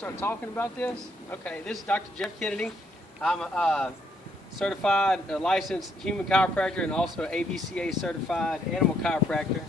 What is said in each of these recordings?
start talking about this? Okay, this is Dr. Jeff Kennedy. I'm a certified, licensed human chiropractor and also ABCA certified animal chiropractor.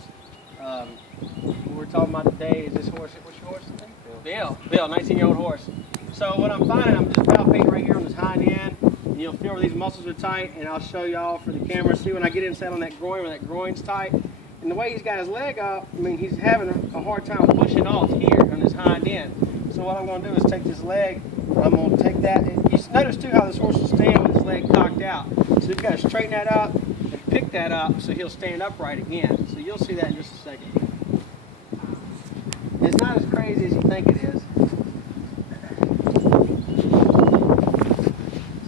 What we're talking about today is this horse. What's your horse today? Bill. Bill, 19-year-old horse. So what I'm finding, I'm just palpating right here on this hind end. And you'll feel where these muscles are tight, and I'll show y'all for the camera. See when I get inside on that groin, where that groin's tight. And the way he's got his leg up, I mean, he's having a hard time pushing off here on his hind end. So what I'm going to do is take this leg, I'm going to take that. You notice too how this horse will stand with his leg cocked out. So you've got to straighten that up and pick that up so he'll stand upright again. So you'll see that in just a second. It's not as crazy as you think it is.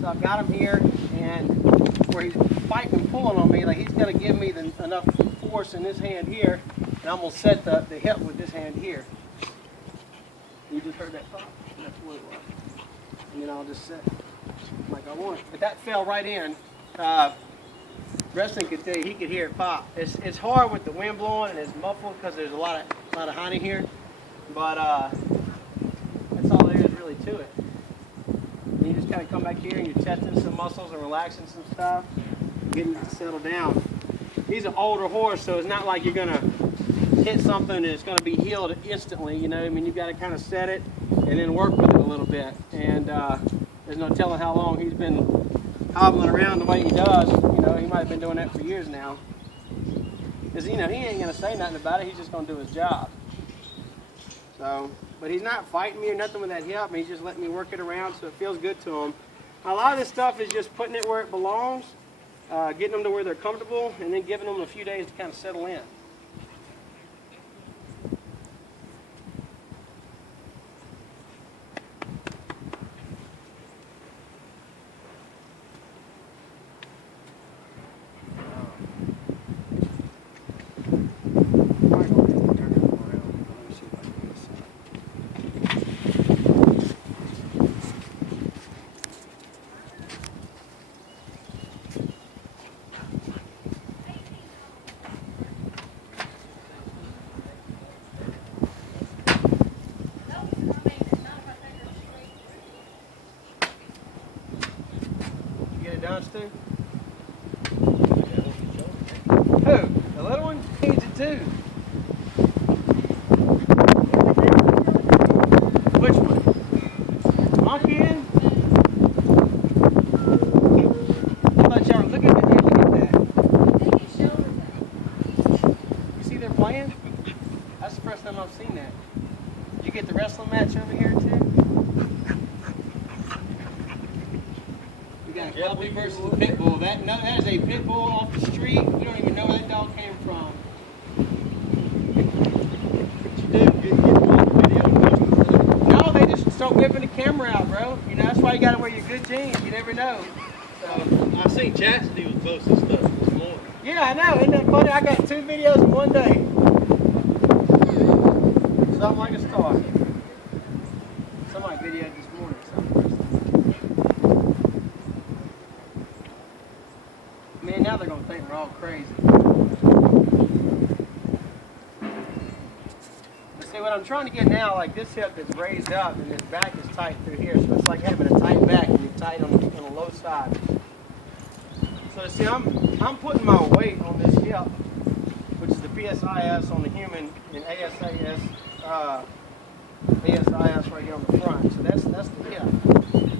So I've got him here, and where he's fighting and pulling on me, like he's going to give me enough force in this hand here, and I'm going to set the hip with this hand here. You just heard that pop? That's what it was. And then I'll just set like I want it. But that fell right in. Wrestling could tell you, he could hear it pop. It's hard with the wind blowing and it's muffled because there's a lot of honey here. But that's all there is really to it. And you just kind of come back here and you're testing some muscles and relaxing some stuff, getting it to settle down. He's an older horse, so it's not like you're going to hit something and it's going to be healed instantly. You know, I mean, you've got to kind of set it and then work with it a little bit. And there's no telling how long he's been hobbling around the way he does. You know, he might have been doing that for years now. Because, you know, he ain't going to say nothing about it. He's just going to do his job. So, but he's not fighting me or nothing with that hip. He's just letting me work it around so it feels good to him. A lot of this stuff is just putting it where it belongs, getting them to where they're comfortable, and then giving them a few days to kind of settle in. Done, Stu? Who? The little one? Needs it too. Which one? Monkey in? I thought y'all were looking at me to get that. You see they're playing? That's the first time I've seen that. Did you get the wrestling match over here too? Puppy versus a pit bull. That is a pit bull off the street. We don't even know where that dog came from. What you do? Get video. No, they just start whipping the camera out, bro. You know, that's why you got to wear your good jeans. You never know. So I seen Chastity was posting stuff this morning. Yeah, I know. Isn't that funny? I got 2 videos in one day. Something like a star. Somebody videoed this morning. Man, now they're going to think we're all crazy. But see, what I'm trying to get now, like this hip is raised up and this back is tight through here. So it's like having a tight back and you're tight on the low side. So see, I'm putting my weight on this hip, which is the PSIS on the human and ASIS right here on the front. So that's the hip.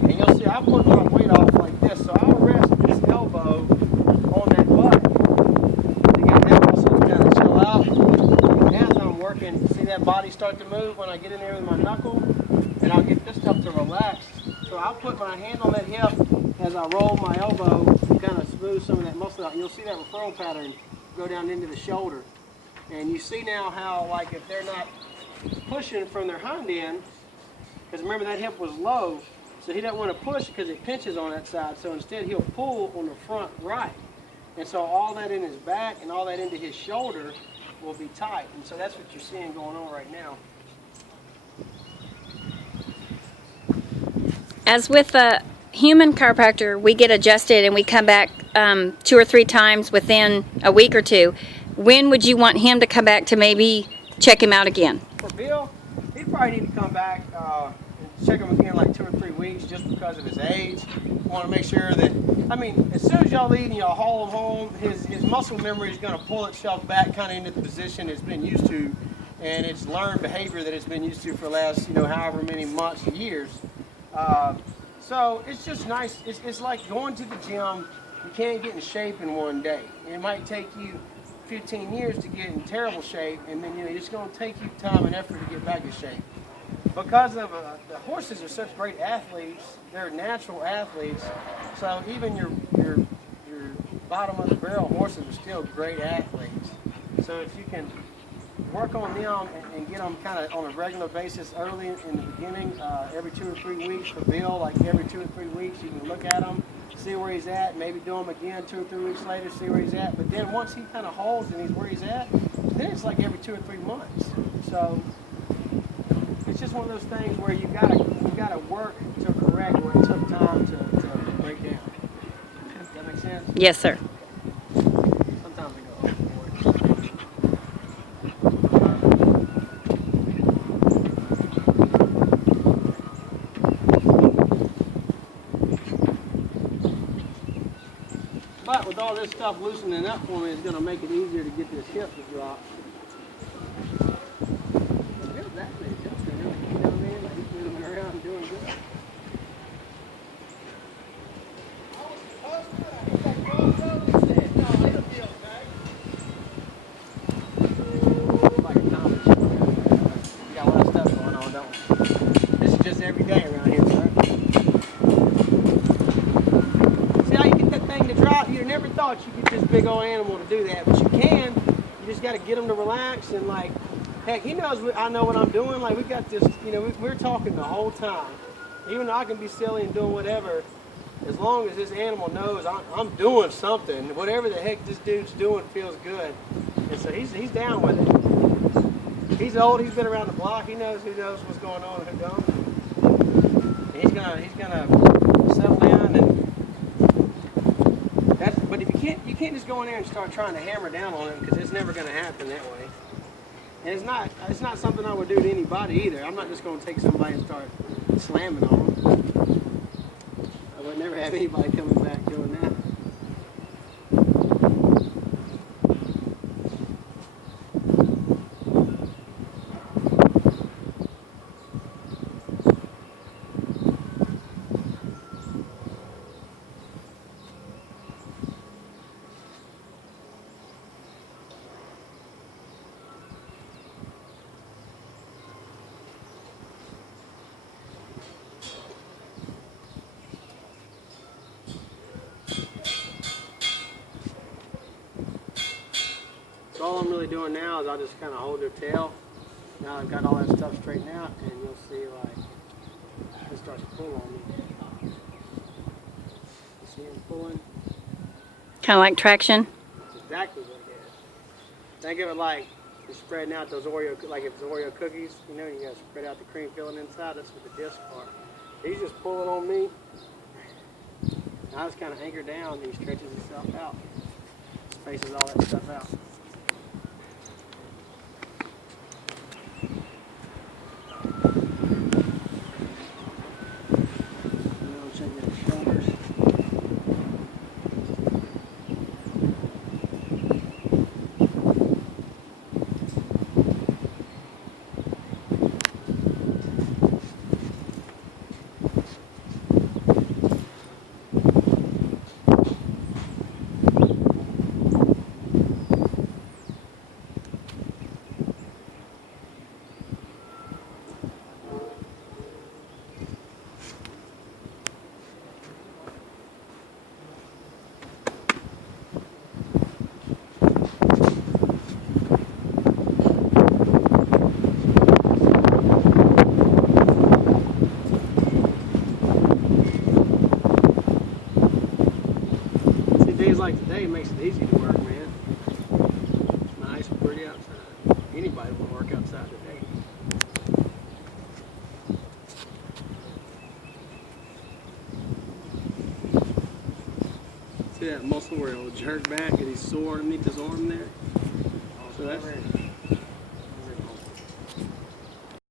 And you'll see I put my weight off like this. So I'll rest this elbow on that butt to get that muscle to kind of chill out. And as I'm working, see that body start to move when I get in there with my knuckle, and I'll get this stuff to relax. So I'll put my hand on that hip as I roll my elbow to kind of smooth some of that muscle out. And you'll see that referral pattern go down into the shoulder. And you see now how, like, if they're not pushing from their hind end, because remember that hip was low, so he doesn't want to push because it pinches on that side. So instead he'll pull on the front right. And so all that in his back and all that into his shoulder will be tight. And so that's what you're seeing going on right now. As with a human chiropractor, we get adjusted and we come back 2 or 3 times within a week or 2. When would you want him to come back to maybe check him out again? For Bill, he'd probably need to come back in check him again like 2 or 3 weeks just because of his age. Want to make sure that, I mean, as soon as y'all leave and y'all haul him home, his muscle memory is going to pull itself back kind of into the position it's been used to, and it's learned behavior that it's been used to for the last, however many months and years. So it's just nice. It's like going to the gym. You can't get in shape in one day. It might take you 15 years to get in terrible shape, and then it's going to take you time and effort to get back in shape. Because of the horses are such great athletes, they're natural athletes. So even your bottom of the barrel horses are still great athletes. So if you can work on them and get them kind of on a regular basis early in the beginning, every 2 or 3 weeks for Bill, like every 2 or 3 weeks, you can look at him, see where he's at, maybe do him again 2 or 3 weeks later, see where he's at. But then once he kind of holds and he's where he's at, then it's like every 2 or 3 months. So it's just one of those things where you gotta work to correct what it took time to break down. Does that make sense? Yes, sir. Sometimes I go overboard. But with all this stuff loosening up for me, it's going to make it easier to get this hip to drop. There's that thing, Justin. You know what I mean? Like he's moving around doing good. Like a comedy show. We got a lot of stuff going on, don't we? This is just every day around here, sir. See how you get that thing to drop? You never thought you could this big old animal to do that, but you can. You just got to get them to relax and like, heck, he knows I know what I'm doing. Like we got this, we're talking the whole time. Even though I can be silly and doing whatever, as long as this animal knows I'm doing something, whatever the heck this dude's doing feels good. And so he's down with it. He's old. He's been around the block. He knows who knows what's going on and who don't. And he's gonna settle down and. But if you can't just go in there and start trying to hammer down on him because it's never going to happen that way. And it's not something I would do to anybody either. I'm not just going to take somebody and start slamming on them. I would never have anybody coming back doing that. So all I'm really doing now is I'll just kind of hold their tail. Now I've got all that stuff straightened out, and you'll see like it starts to pull on me. You see him pulling? Kind of like traction. That's exactly what it is. Think of it like you're spreading out those Oreo, like if it's Oreo cookies, you gotta spread out the cream filling inside. That's what the discs are. He's just pulling on me. And I just kind of anchor down, and he stretches himself out. Spaces all that stuff out. Check your shoulders. Days like today makes it easy to work, man. It's nice and pretty outside. Anybody will work outside today. See that muscle where it'll jerk back and he's sore underneath his arm there? So that's